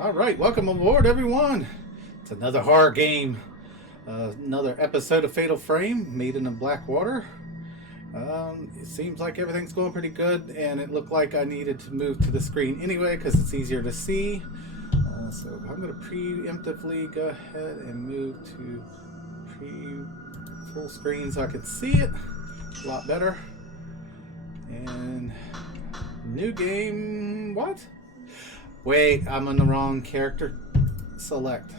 All right, welcome aboard, everyone. It's another horror game, another episode of Fatal Frame, Maiden of Black Water. It seems like everything's going pretty good, and it looked like I needed to move to the screen anyway because it's easier to see. So I'm going to preemptively go ahead and move to full screen so I can see it a lot better. And new game, what? Wait, I'm on the wrong character. Select.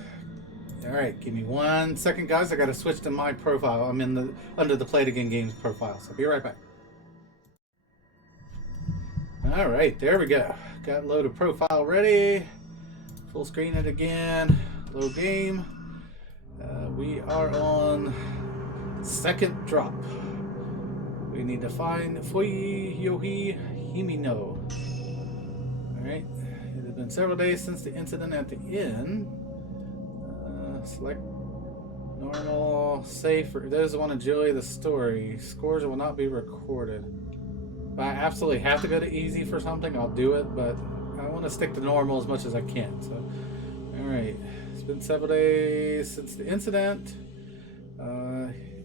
Alright, give me 1 second, guys. I gotta switch to my profile. I'm in the under the Play It Again Games profile, so be right back. Alright, there we go. Got loaded profile ready. Full screen it again. Load game. We are on second drop. We need to find Fuyohi Himino. Alright. It has been several days since the incident at the inn. Select normal, safe for those who want to enjoy the story. Scores will not be recorded. If I absolutely have to go to easy for something, I'll do it, but I want to stick to normal as much as I can. So, alright. It's been several days since the incident.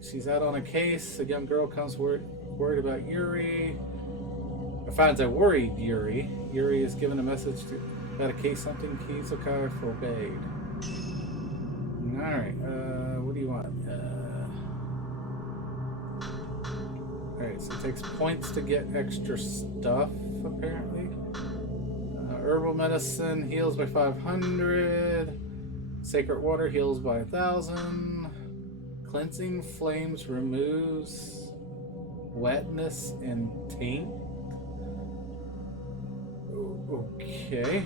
She's out on a case. A young girl comes worried about Yuri. Or finds a worried Yuri. Yuri is given a message about a case something Kizuka forbade. Alright, what do you want? Alright, so it takes points to get extra stuff, apparently. Herbal medicine heals by 500. Sacred water heals by 1,000. Cleansing flames removes wetness and taint. Okay.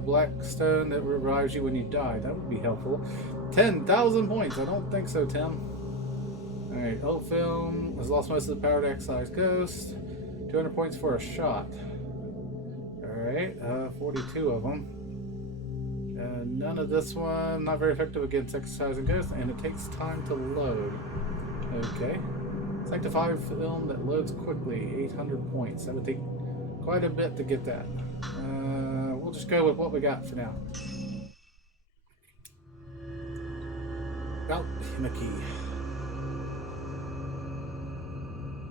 Black stone that revives you when you die. That would be helpful. 10,000 points. I don't think so, Tim. Alright, old film has lost most of the power to excise ghost. 200 points for a shot. Alright, 42 of them. None of this one. Not very effective against exercising ghost, and it takes time to load. Okay. Sanctified film that loads quickly. 800 points. That would take quite a bit to get that. We'll just go with what we got for now. Himaki.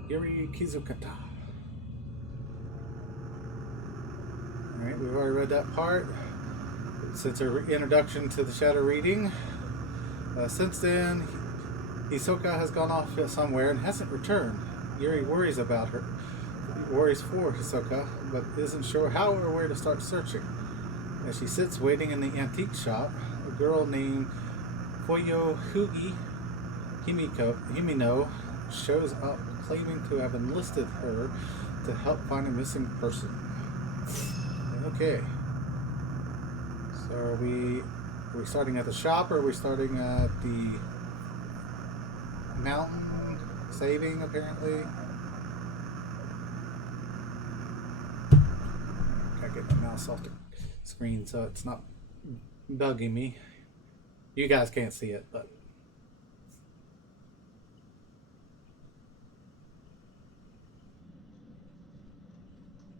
Yuri Kizukata. Alright, we've already read that part. Since our introduction to the shadow reading. Since then, Hisoka has gone off somewhere and hasn't returned. Yuri worries about her. Worries for Hisoka, but isn't sure how or where to start searching. As she sits waiting in the antique shop, a girl named Fuyohi Himino shows up, claiming to have enlisted her to help find a missing person. Okay. So are we starting at the shop, or are we starting at the mountain? Saving, apparently. Gotta get my mouse off the screen so it's not bugging me. You guys can't see it, but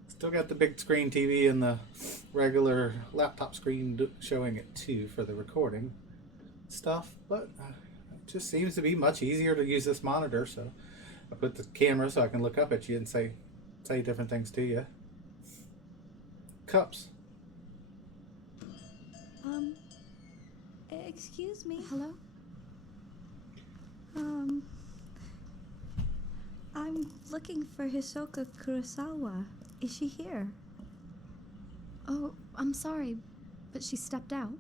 still got the big screen TV and the regular laptop screen showing it too for the recording stuff, but it just seems to be much easier to use this monitor, so I put the camera so I can look up at you and say different things to you. Cups. Excuse me. Hello? I'm looking for Ose Kurosawa. Is she here? Oh, I'm sorry, but she stepped out.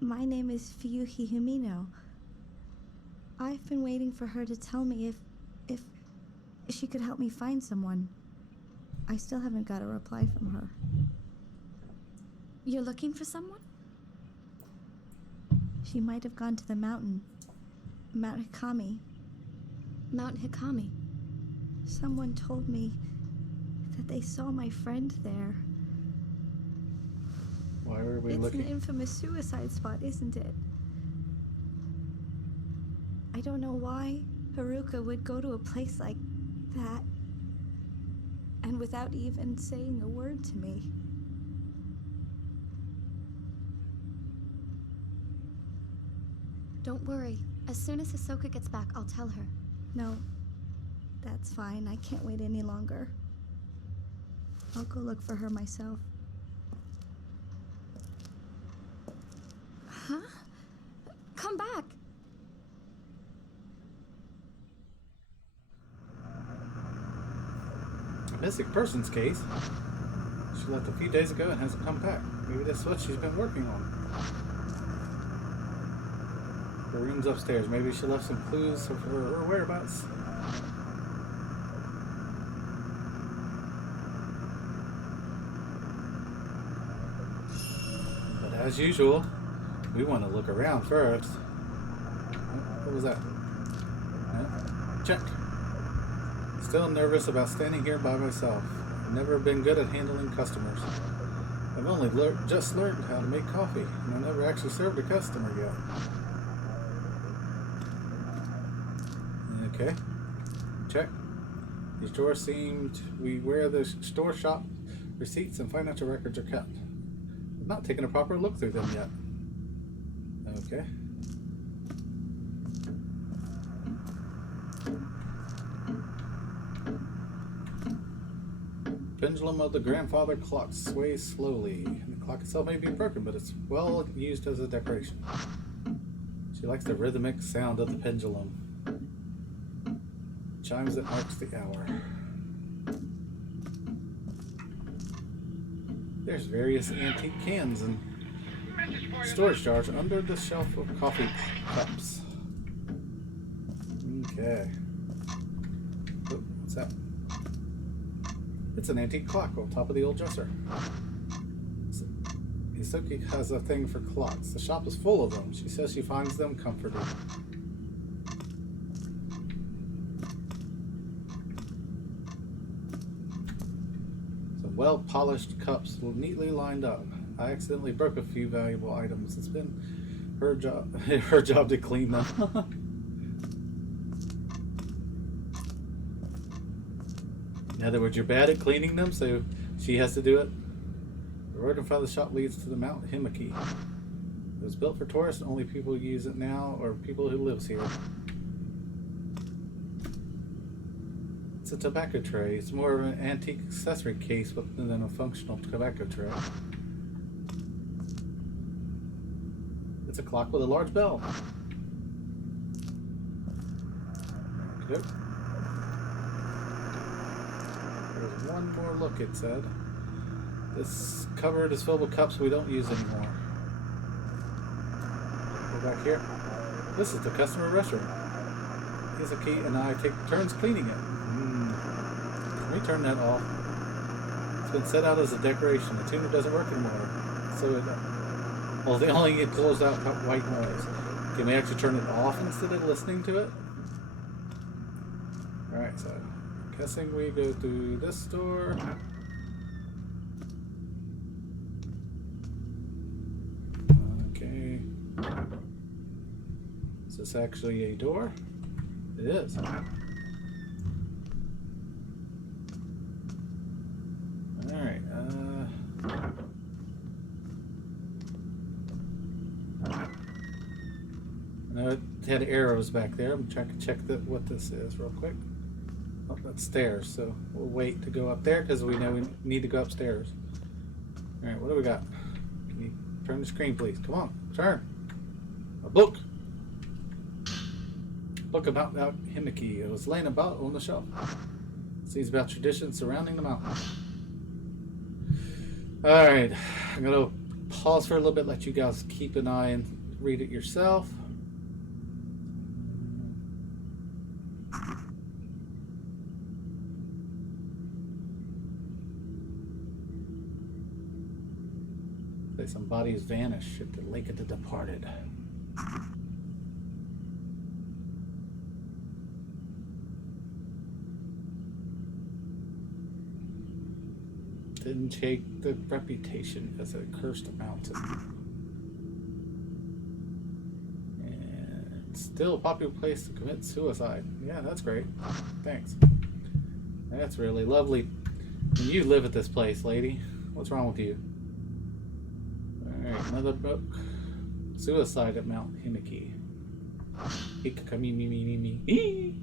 My name is Fuyohi Himino. I've been waiting for her to tell me if she could help me find someone. I still haven't got a reply from her. You're looking for someone? She might have gone to the mountain. Mount Hikami. Mount Hikami. Someone told me that they saw my friend there. Why were we looking? It's an infamous suicide spot, isn't it? I don't know why Haruka would go to a place like that and without even saying a word to me. Don't worry. As soon as Hisoka gets back, I'll tell her. No, that's fine. I can't wait any longer. I'll go look for her myself. Huh? Come back! A missing persons case? She left a few days ago and hasn't come back. Maybe that's what she's been working on. Her room's upstairs. Maybe she left some clues of her whereabouts. But as usual, we want to look around first. What was that? Check. Still nervous about standing here by myself. I've never been good at handling customers. I've only just learned how to make coffee, and I've never actually served a customer yet. Okay. Check. These drawers seem to be where the store shop receipts and financial records are kept. I've not taken a proper look through them yet. Okay. Pendulum of the grandfather clock sways slowly. The clock itself may be broken, but it's well used as a decoration. She likes the rhythmic sound of the pendulum. Chimes that marks the hour. There's various antique cans and storage jars under the shelf of coffee cups. Okay. Oh, what's that? It's an antique clock on top of the old dresser. Hisoka has a thing for clocks. The shop is full of them. She says she finds them comforting. Some well-polished cups neatly lined up. I accidentally broke a few valuable items. It's been her job to clean them. In other words, you're bad at cleaning them, so she has to do it. The road in front of the shop leads to the Mount Himaki. It was built for tourists, and only people who use it now are people who live here. It's a tobacco tray. It's more of an antique accessory case than a functional tobacco tray. It's a clock with a large bell. Okay. There's one more look, it said. This cupboard is filled with cups we don't use anymore. Go back here. This is the customer restroom. Hisoka and I take turns cleaning it. Can we turn that off? It's been set out as a decoration. The tuner doesn't work anymore. So it... Well, they only get closed out white noise. Can we actually turn it off instead of listening to it? Alright, so... guessing we go through this door. Okay. Is this actually a door? It is. Alright, I know it had arrows back there. I'm trying to check what this is real quick. Oh, that's stairs, so we'll wait to go up there because we know we need to go upstairs. Alright, what do we got? Can you turn the screen, please? Come on, turn. A book. Book about Himaki. It was laying about on the shelf. It seems about traditions surrounding the mountain. Alright, I'm going to pause for a little bit, let you guys keep an eye and read it yourself. Some bodies vanish at the Lake of the Departed. Didn't take the reputation as a cursed mountain. And still a popular place to commit suicide. Yeah, that's great. Thanks. That's really lovely. And you live at this place, lady. What's wrong with you? Alright, another book. Suicide at Mount Himaki. Hikami me.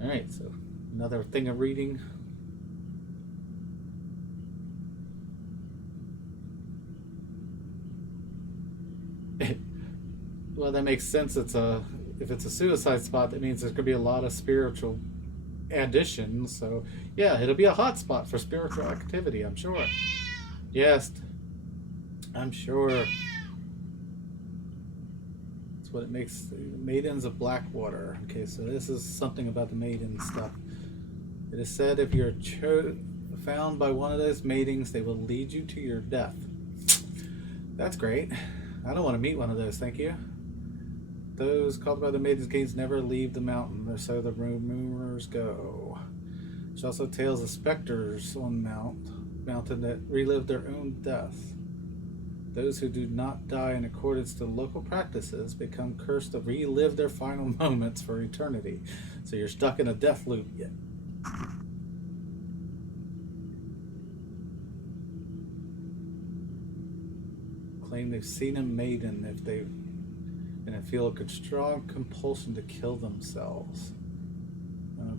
Alright, so another thing of reading. Well, that makes sense. If it's a suicide spot, that means there's going to be a lot of spiritual additions. So, yeah, it'll be a hot spot for spiritual activity, I'm sure. Yes, I'm sure. That's what it makes. Maidens of Black Water. Okay, so this is something about the maiden stuff. It is said if you're found by one of those maidens, they will lead you to your death. That's great. I don't want to meet one of those, thank you. Those called by the maidens gates never leave the mountain, or so the rumors go. There's also tales of specters on mountain that relive their own death. Those who do not die in accordance to local practices become cursed to relive their final moments for eternity. So you're stuck in a death loop yet. Claim they've seen a maiden and feel a strong compulsion to kill themselves.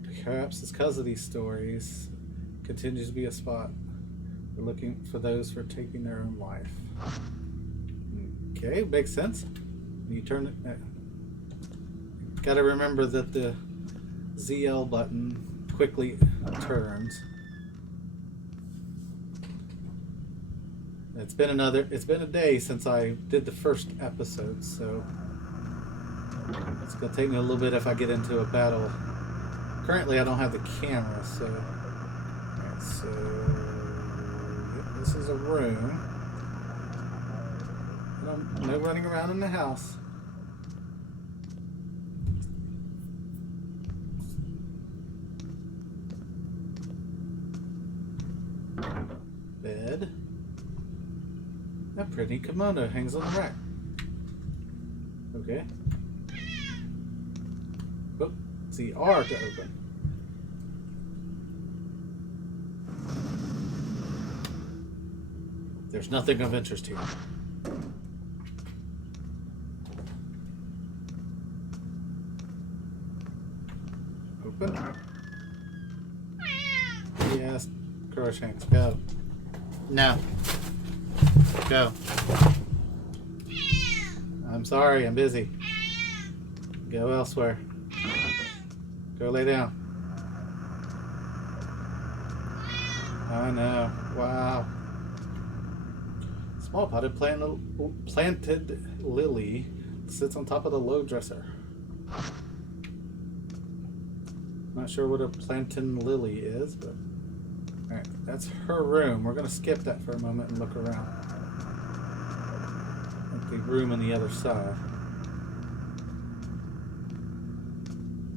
Perhaps it's because of these stories, continues to be a spot. We're looking for those for taking their own life. Okay, makes sense. You turn it. Got to remember that the ZL button quickly turns. It's been a day since I did the first episode, so it's gonna take me a little bit if I get into a battle. Currently, I don't have the camera, so. Alright, so this is a room. No running around in the house. Bed. A pretty kimono hangs on the rack. Okay. Oh, it's the R to open. There's nothing of interest here. Open. Yes, Crookshanks, go. No. Go. I'm sorry, I'm busy. Go elsewhere. Go lay down. I know. Wow. Small potted planted lily sits on top of the low dresser. Not sure what a plantain lily is, but alright, that's her room. We're gonna skip that for a moment and look around at the room on the other side.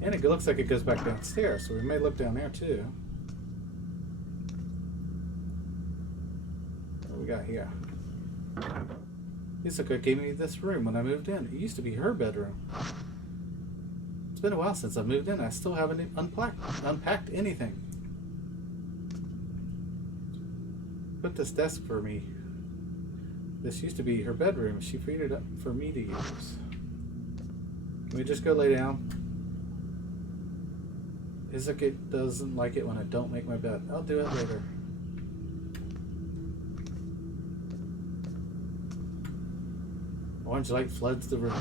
And it looks like it goes back downstairs, so we may look down there too. What do we got here? Yusuka gave me this room when I moved in. It used to be her bedroom. It's been a while since I moved in. I still haven't unpacked anything. Put this desk for me. This used to be her bedroom. She freed it up for me to use. Can we just go lay down? Yusuka doesn't like it when I don't make my bed. I'll do it later. Orange light floods the room.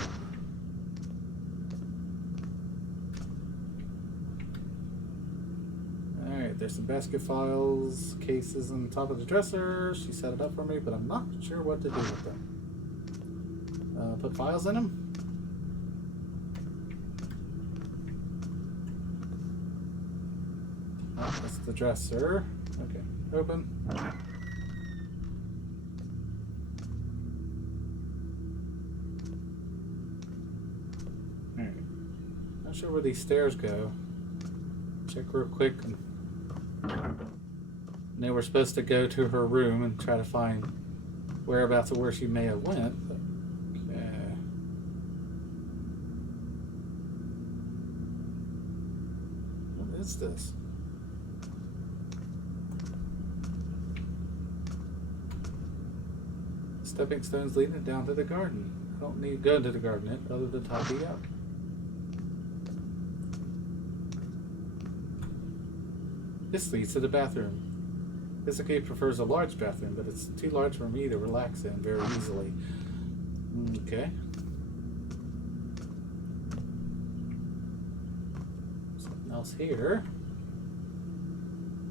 Alright, there's some basket files, cases on top of the dresser. She set it up for me, but I'm not sure what to do with them. Put files in them? Oh, that's the dresser. Okay, open. Not sure where these stairs go. Check real quick. They were supposed to go to her room and try to find whereabouts of where she may have went. But, okay. What is this? Stepping stones leading down to the garden. I don't need to go into the garden other than tidy up. This leads to the bathroom. Hisoka prefers a large bathroom, but it's too large for me to relax in very easily. Okay. Something else here.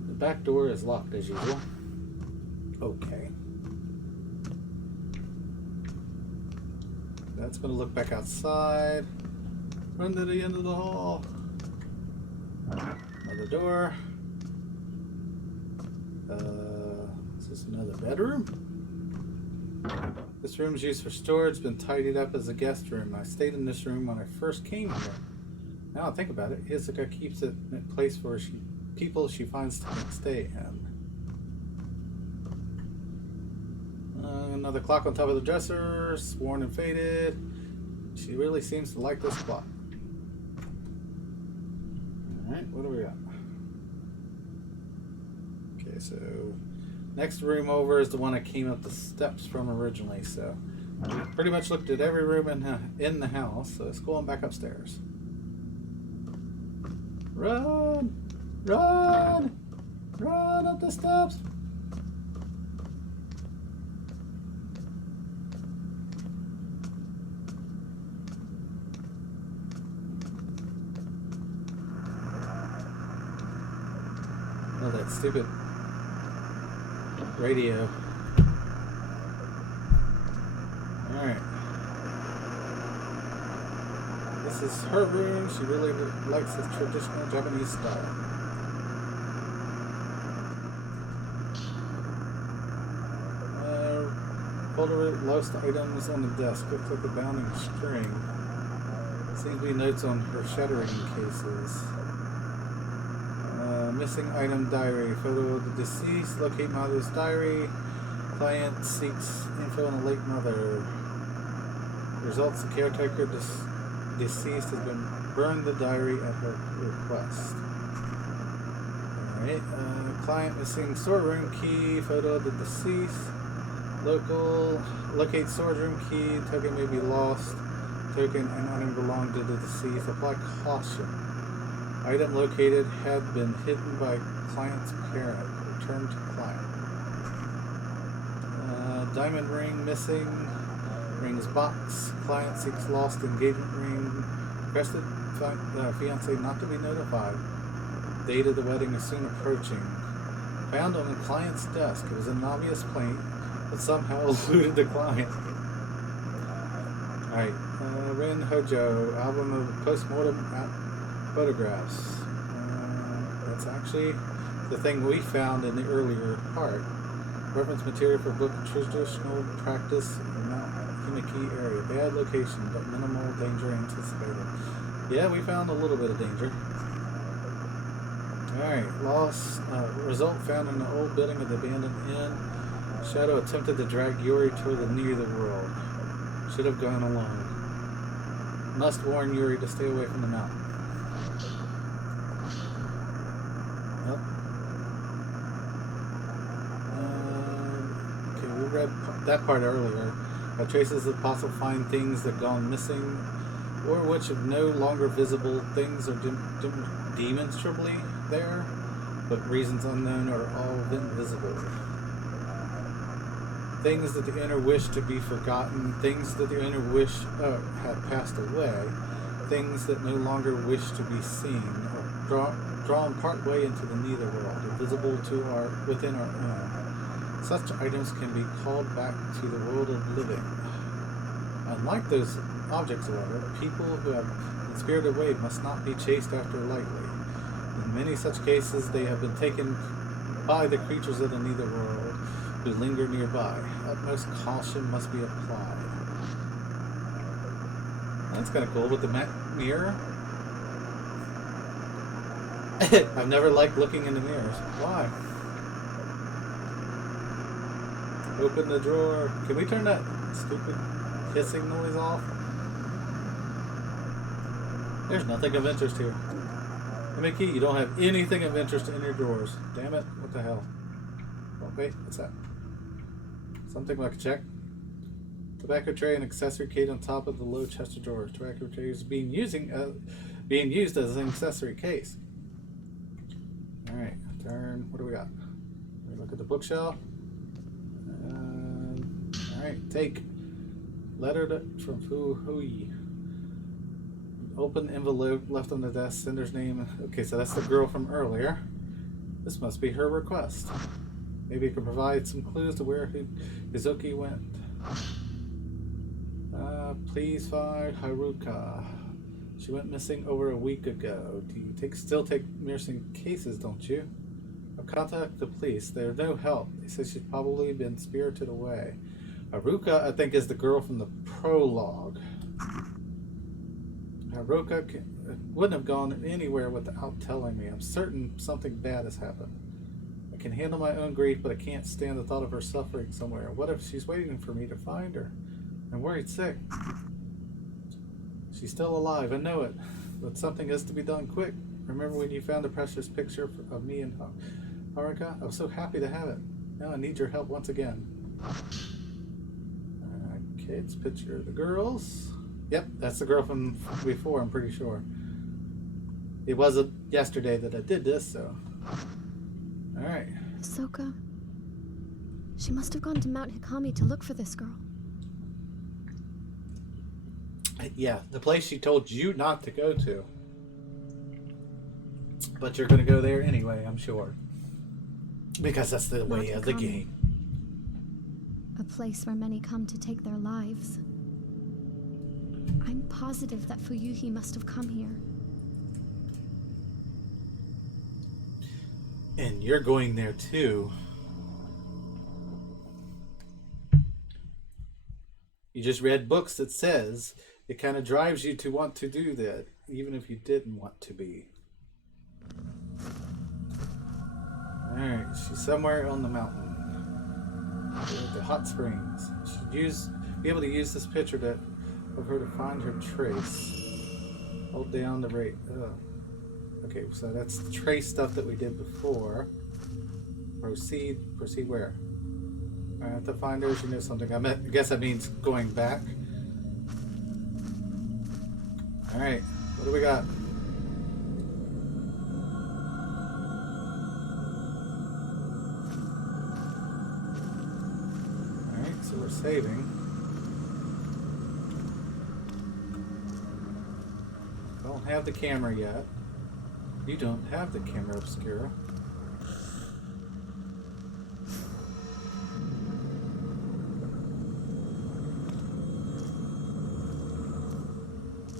The back door is locked as usual. Okay. That's going to look back outside. Run to the end of the hall. Another door. Is this another bedroom? This room is used for storage, been tidied up as a guest room. I stayed in this room when I first came here. Now I think about it, Hisoka keeps it in a place where people she finds to stay in. Another clock on top of the dresser, worn and faded. She really seems to like this clock. Alright, what do we got? Okay, so next room over is the one I came up the steps from originally, so we pretty much looked at every room in the house, so let's go on back upstairs. Run! Run! Run up the steps! Oh, that stupid radio. Alright. This is her room. She really likes the traditional Japanese style. Folder lost items on the desk. Looks like a bounding string. Seems to be notes on her shattering cases. Missing item diary. Photo of the deceased. Locate mother's diary. Client seeks info on a late mother. Results: the caretaker deceased has been burned the diary at her request. Alright. Client missing storeroom key. Photo of the deceased. Locate storage room key. Token may be lost. Token and item belong to the deceased. Apply caution. Item located had been hidden by client's parent. Return to client. Diamond ring missing. Rings box. Client seeks lost engagement ring. Requested fiance not to be notified. Date of the wedding is soon approaching. Found on the client's desk. It was an obvious plaint, but somehow eluded the client. Alright. Rin Hojo. Album of postmortem photographs. That's actually the thing we found in the earlier part. Reference material for book traditional practice in Mount Himiki area. Bad location, but minimal danger anticipated. Yeah, we found a little bit of danger. Alright, lost. Result found in the old building of the abandoned inn. Shadow attempted to drag Yuri toward the near the world. Should have gone alone. Must warn Yuri to stay away from the mountain. Yep. Okay, we read that part earlier. Traces of possible find things that gone missing, or which are no longer visible. Things are demonstrably there, but reasons unknown are all invisible. Things that the inner wish to be forgotten. Things that the inner wish have passed away. Things that no longer wish to be seen, or drawn partway into the nether world, invisible to within our own. Such items can be called back to the world of living. Unlike those objects, however, people who have been spirited away must not be chased after lightly. In many such cases, they have been taken by the creatures of the nether world who linger nearby. Utmost caution must be applied. That's kind of cool with the mirror. I've never liked looking in the mirrors. Why? Open the drawer. Can we turn that stupid hissing noise off? There's nothing of interest here. Mickey, you don't have anything of interest in your drawers. Damn it. What the hell? Oh, wait. What's that? Something like a check? Tobacco tray and accessory case on top of the low chest of drawers. Tobacco tray is being used as an accessory case. Alright, Turn. What do we got? We look at the bookshelf. Alright, take. Letter from Fu Hui. Open envelope left on the desk. Sender's name. Okay, so that's the girl from earlier. This must be her request. Maybe you can provide some clues to where Hizuki went. Please find Haruka. She went missing over a week ago. Do you still take missing cases, don't you? I'll contact the police. There's no help. They say she's probably been spirited away. Haruka, I think, is the girl from the prologue. Haruka wouldn't have gone anywhere without telling me. I'm certain something bad has happened. I can handle my own grief, but I can't stand the thought of her suffering somewhere. What if she's waiting for me to find her? I'm worried sick. She's still alive, I know it. But something has to be done quick. Remember when you found the precious picture of me and Haruka? I was so happy to have it. Now I need your help once again. Okay, it's a picture of the girls. Yep, that's the girl from before, I'm pretty sure. It wasn't yesterday that I did this, so... Alright. Ahsoka. She must have gone to Mount Hikami to look for this girl. Yeah, the place she told you not to go to. But you're going to go there anyway, I'm sure. Because that's the way of the game. A place where many come to take their lives. I'm positive that Fuyuhi must have come here. And you're going there too. You just read books that says it kind of drives you to want to do that, even if you didn't want to be. Alright, she's somewhere on the mountain. At the hot springs. She'd be able to use this picture of her to find her trace. Hold down the rate. Okay, so that's the trace stuff that we did before. Proceed where? I have to find her. She knows something. I guess that means going back. Alright, what do we got? Alright, so we're saving. Don't have the camera yet. You don't have the Camera Obscura.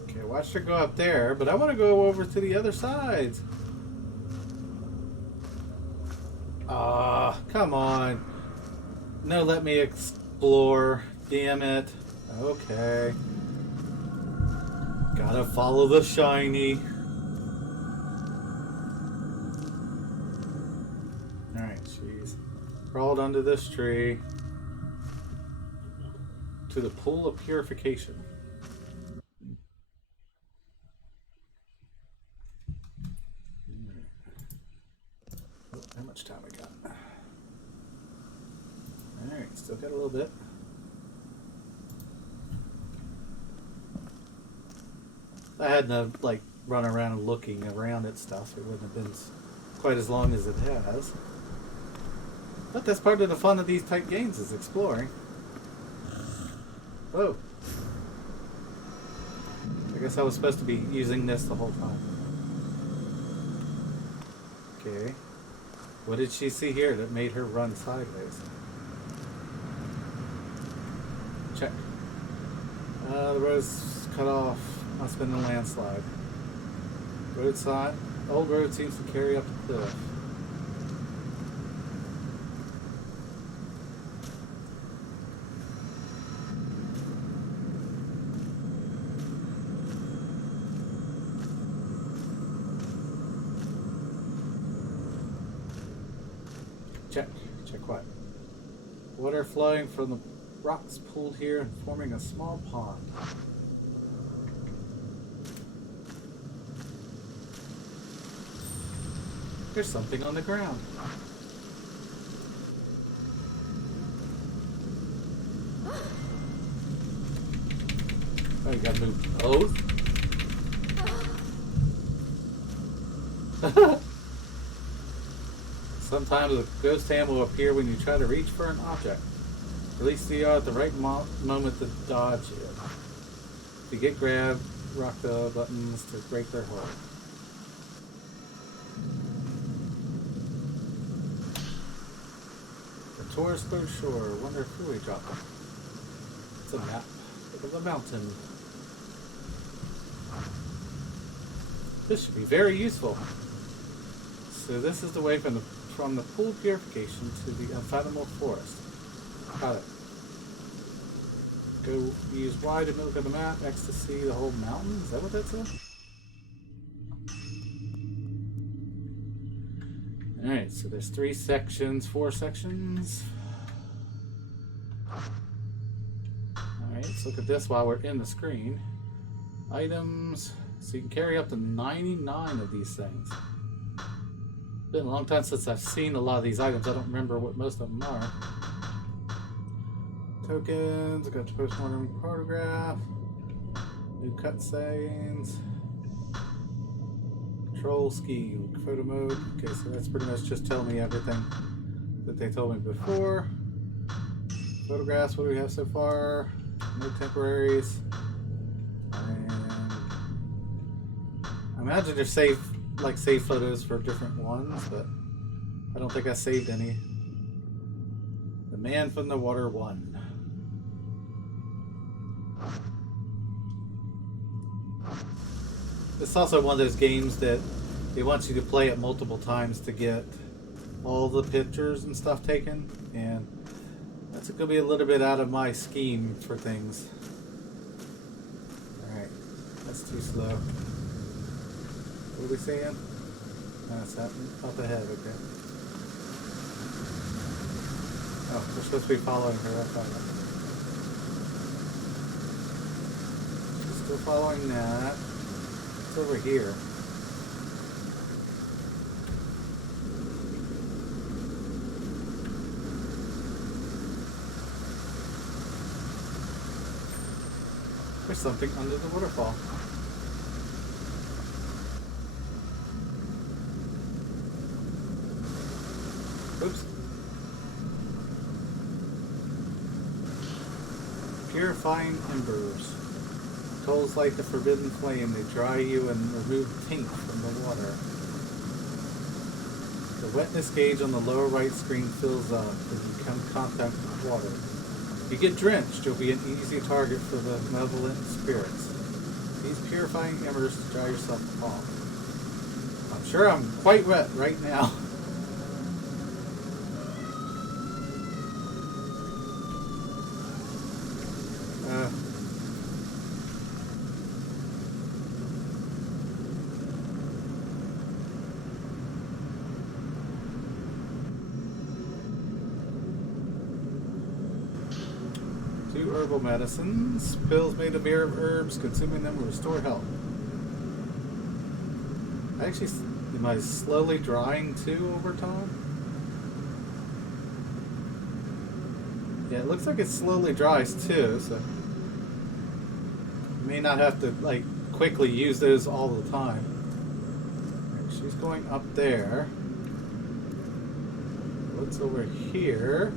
Okay, watch her go up there, but I want to go over to the other sides. Ah, come on. No, let me explore. Damn it. Okay. Gotta follow the shiny. Alright, she's crawled under this tree to the pool of purification. Oh, how much time we got? Alright, still got a little bit. I had to like run around looking around at stuff. It wouldn't have been quite as long as it has. But that's part of the fun of these type games, is exploring. Whoa. I guess I was supposed to be using this the whole time. Okay. What did she see here that made her run sideways? Check. The road's cut off. Must have been a landslide. Roadside. Old road seems to carry up the cliff. Check. Check what? Water flowing from the rocks pooled here and forming a small pond. There's something on the ground. Oh, you gotta move both? Sometimes a ghost hand will appear when you try to reach for an object. Release the at the right moment to dodge it. If you get grabbed, rock the buttons to break their hold. The tourist closed shore. Wonder who we dropped. It's a map of the mountain. This should be very useful. So this is the way from the pool purification to the unfathomable forest. Got it. Go use Y to look at the map next to see the whole mountain. Is that what that says? Alright, so there's 4 sections. Alright, let's look at this while we're in the screen. Items. So you can carry up to 99 of these things. Been a long time since I've seen a lot of these items. I don't remember what most of them are. Tokens, got your postmortem photograph, new cutscenes, control scheme, photo mode. Okay, so that's pretty much just telling me everything that they told me before. Photographs, what do we have so far? No temporaries. And I imagine there's save photos for different ones, but I don't think I saved any. The Man from the Water 1. It's also one of those games that they want you to play it multiple times to get all the pictures and stuff taken, and that's going to be a little bit out of my scheme for things. Alright, that's too slow. What are we saying? That's up ahead, okay. Oh, we're supposed to be following her. I thought that. Still following that. It's over here. There's something under the waterfall. Oops. Purifying embers. Coals like the forbidden flame. They dry you and remove taint from the water. The wetness gauge on the lower right screen fills up as you come in contact with water. If you get drenched, you'll be an easy target for the malevolent spirits. Use purifying embers to dry yourself off. I'm sure I'm quite wet right now. Herbal medicines. Pills made of herbs. Consuming them will restore health. Actually, am I slowly drying too over time? Yeah, it looks like it slowly dries too, so you may not have to like quickly use those all the time. Right, she's going up there. What's over here?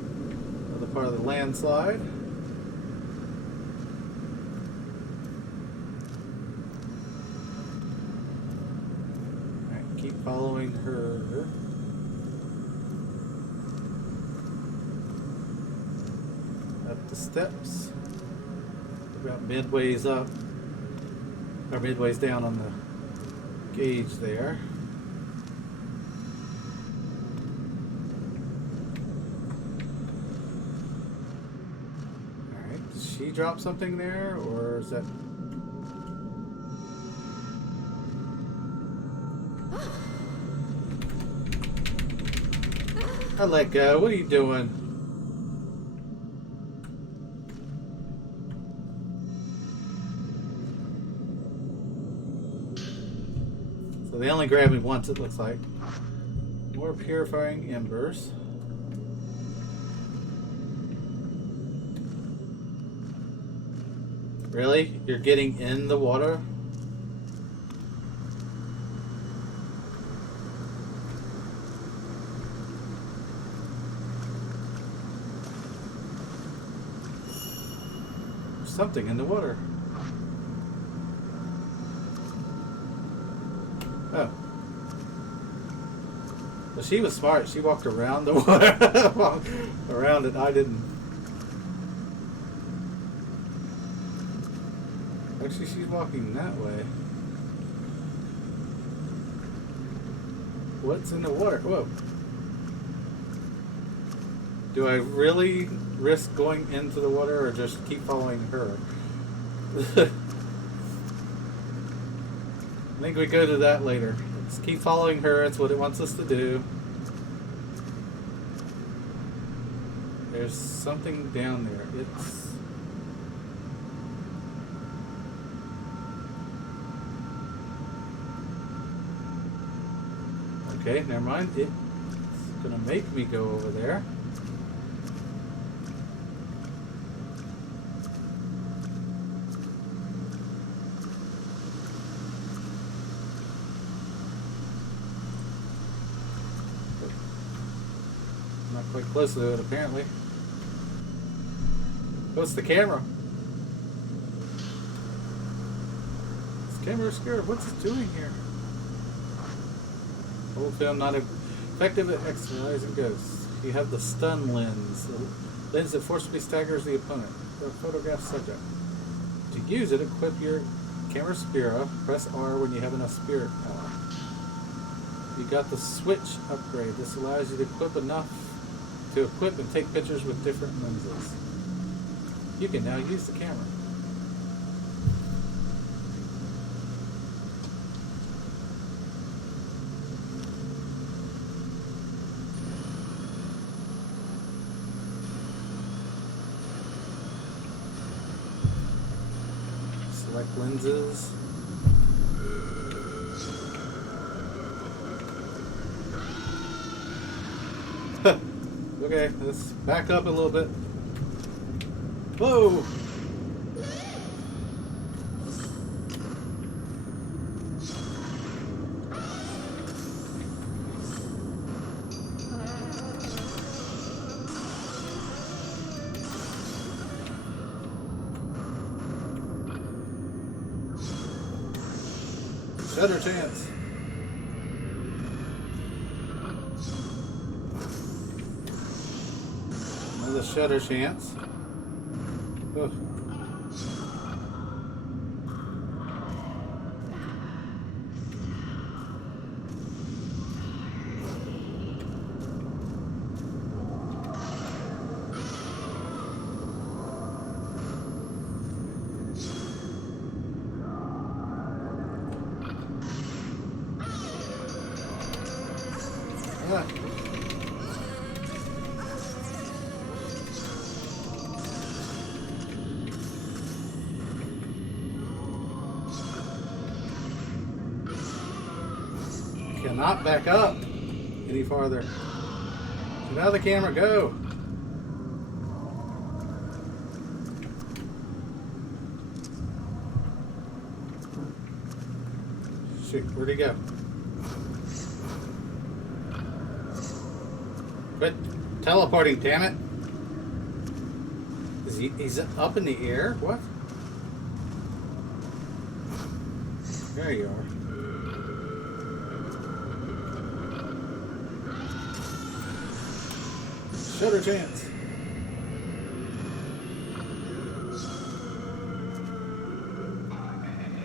Another part of the landslide. Following her. Up the steps. About midways up. Or midways down on the gauge there. Alright, did she drop something there? Or is that... I let go. What are you doing? So they only grabbed me once, it looks like. More purifying embers. Really? You're getting in the water? something in the water. Oh. Well, she was smart. She walked around the water. Around it. I didn't. Actually, she's walking that way. What's in the water? Whoa. Do I really risk going into the water or just keep following her? I think we go to that later. Let's keep following her. That's what it wants us to do. There's something down there. It's... Okay, never mind. It's gonna make me go over there. Not quite close to it, apparently. What's the camera? This Camera Obscura, what's it doing here? Old film not effective at exorcising ghosts. You have the stun lens. The lens that forcibly staggers the opponent. The photograph subject. To use it, equip your Camera Obscura. Press R when you have enough spirit power. You got the switch upgrade. This allows you to equip and take pictures with different lenses. You can now use the camera. Select lenses. Okay, let's back up a little bit. Whoa! Shutter chance. Another shutter chance. Ugh. Ah. Cannot back up any farther. Get out of the camera, go! Shoot, where'd he go? Quit teleporting, damn it! He's up in the air? What? There you are. Shutter chance.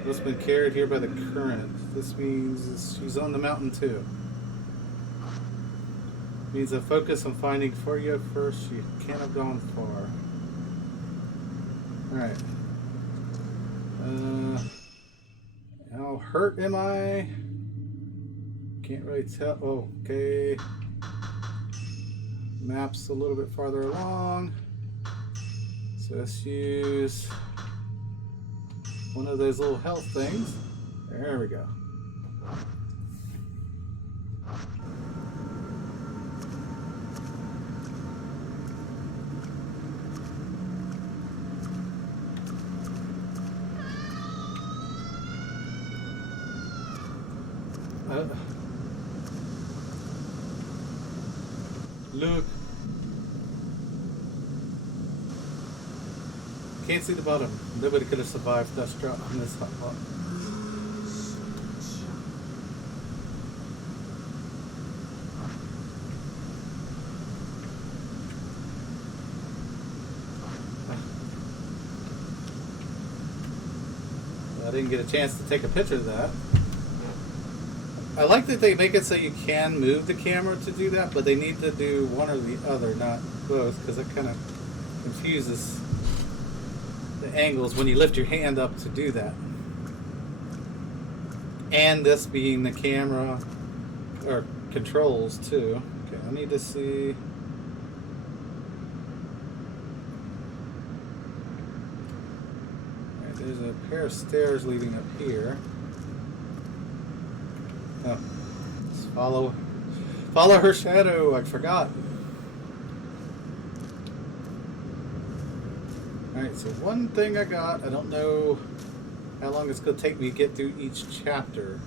It's been carried here by the current. This means she's on the mountain too. Means a focus on finding for you first. You can't have gone far. Alright. How hurt am I? Can't really tell. Oh, okay. Map's a little bit farther along. So let's use one of those little health things. There we go. Look. Can't see the bottom. Nobody could have survived dust drop in this hot pot. I didn't get a chance to take a picture of that. I like that they make it so you can move the camera to do that, but they need to do one or the other, not both, because it kind of confuses the angles when you lift your hand up to do that. And this being the camera, or controls too. Okay, I need to see. Alright, there's a pair of stairs leading up here. Oh, let's follow her shadow. I forgot. Alright, so one thing I got, I don't know how long it's going to take me to get through each chapter.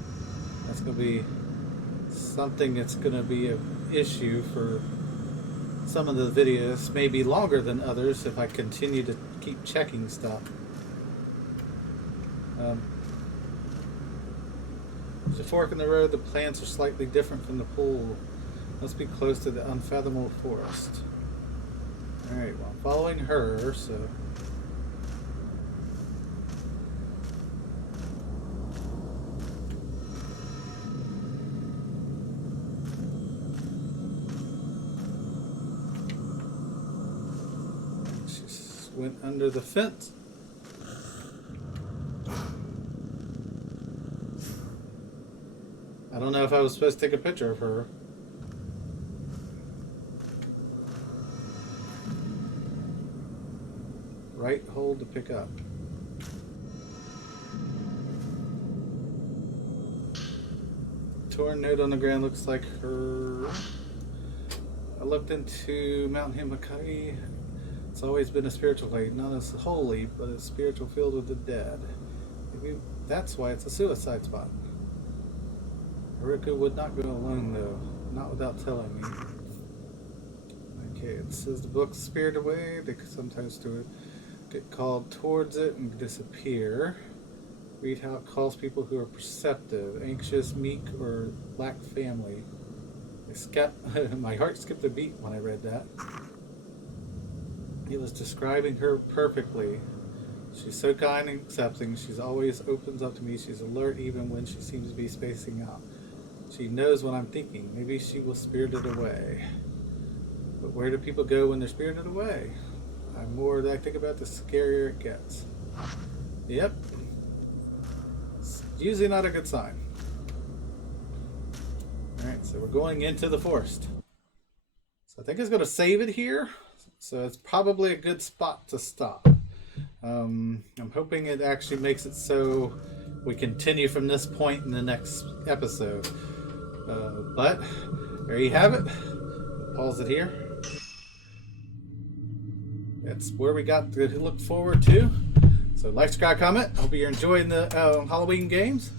That's going to be something that's going to be an issue for some of the videos. Maybe longer than others if I continue to keep checking stuff. There's a fork in the road. The plants are slightly different from the pool. Must be close to the unfathomable forest. Alright, well, I'm following her, so... She just went under the fence. I don't know if I was supposed to take a picture of her. Right hold to pick up. Torn note on the ground looks like her. I looked into Mount Hikami. It's always been a spiritual place, not as holy, but a spiritual filled with the dead. Maybe that's why it's a suicide spot. Haruka would not go alone though, not without telling me. Okay, it says the book's spirited away. They could sometimes get called towards it and disappear. Read how it calls people who are perceptive, anxious, meek, or lack family. My heart skipped a beat when I read that. He was describing her perfectly. She's so kind and accepting. She's always opens up to me. She's alert even when she seems to be spacing out. She knows what I'm thinking. Maybe she was spirited away. But where do people go when they're spirited away? The more that I think about, the scarier it gets. Yep. It's usually not a good sign. Alright, so we're going into the forest. So I think it's going to save it here. So it's probably a good spot to stop. I'm hoping it actually makes it so we continue from this point in the next episode. But there you have it. Pause it here. That's where we got to look forward to. So like, subscribe, comment. Hope you're enjoying the Halloween games.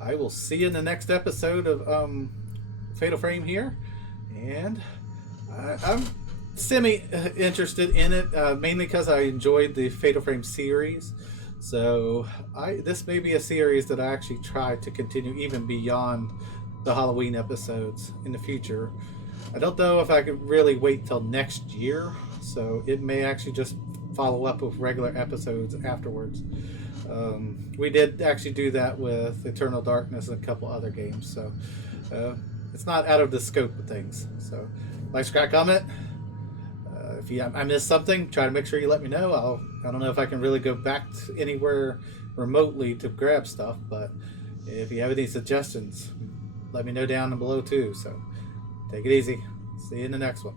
I will see you in the next episode of Fatal Frame here. And I'm semi-interested in it, mainly because I enjoyed the Fatal Frame series. So this may be a series that I actually try to continue even beyond the Halloween episodes in the future. I don't know if I could really wait till next year, so it may actually just follow up with regular episodes afterwards. We did actually do that with Eternal Darkness and a couple other games, so it's not out of the scope of things. So like, subscribe, comment. If I missed something, try to make sure you let me know. I don't know if I can really go back to anywhere remotely to grab stuff, but if you have any suggestions, let me know down below too. So take it easy. See you in the next one.